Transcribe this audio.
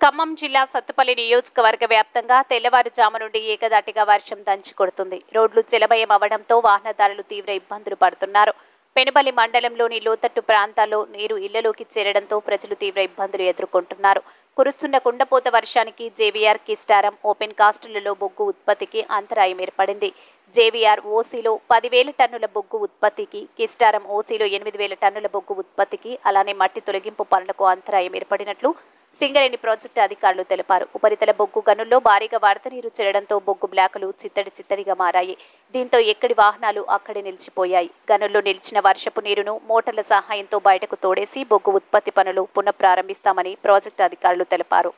ఖమ్మం జిల్లా సత్తుపల్లి నియోజకవర్గ వ్యాప్తంగా తెల్లవారుజాము నుండి ఏకధాటిగా వర్షం దంచి కొడుతుంది. రోడ్లు జలమయం అవ్వడంతో వాహనదారులు తీవ్ర ఇబ్బందులు పడుతున్నారు. పెనుబల్లి మండలంలోని లోతట్టు ప్రాంతాల్లో నీరు ఇళ్లలోకి చేరడంతో ప్రజలు తీవ్ర ఇబ్బందులు ఎదుర్కొంటున్నారు. కురుస్తున్న కుండపోత వర్షానికి జేవీఆర్ కిస్టారం ఓపెన్ కాస్టులలో బొగ్గు ఉత్పత్తికి అంతరాయం ఏర్పడింది. జేవీఆర్ ఓసీలో 10,000 టన్నుల బొగ్గు ఉత్పత్తికి, కిస్టారం ఓసీలో 8,000 టన్నుల బొగ్గు ఉత్పత్తికి, అలానే మట్టి తొలగింపు పనులకు అంతరాయం ఏర్పడినట్లు సింగరేణి ప్రాజెక్టు అధికారులు తెలిపారు. ఉపరితల బొగ్గు గనుల్లో భారీగా వరద నీరు చేరడంతో బొగ్గు బ్లాకులు చిత్తడిగా మారాయి. దీంతో ఎక్కడి వాహనాలు అక్కడే నిలిచిపోయాయి. గనుల్లో నిలిచిన వర్షపు నీరును మోటార్ల సహాయంతో బయటకు తోడేసి బొగ్గు ఉత్పత్తి పనులు పునఃప్రారంభిస్తామని ప్రాజెక్టు అధికారులు తెలిపారు.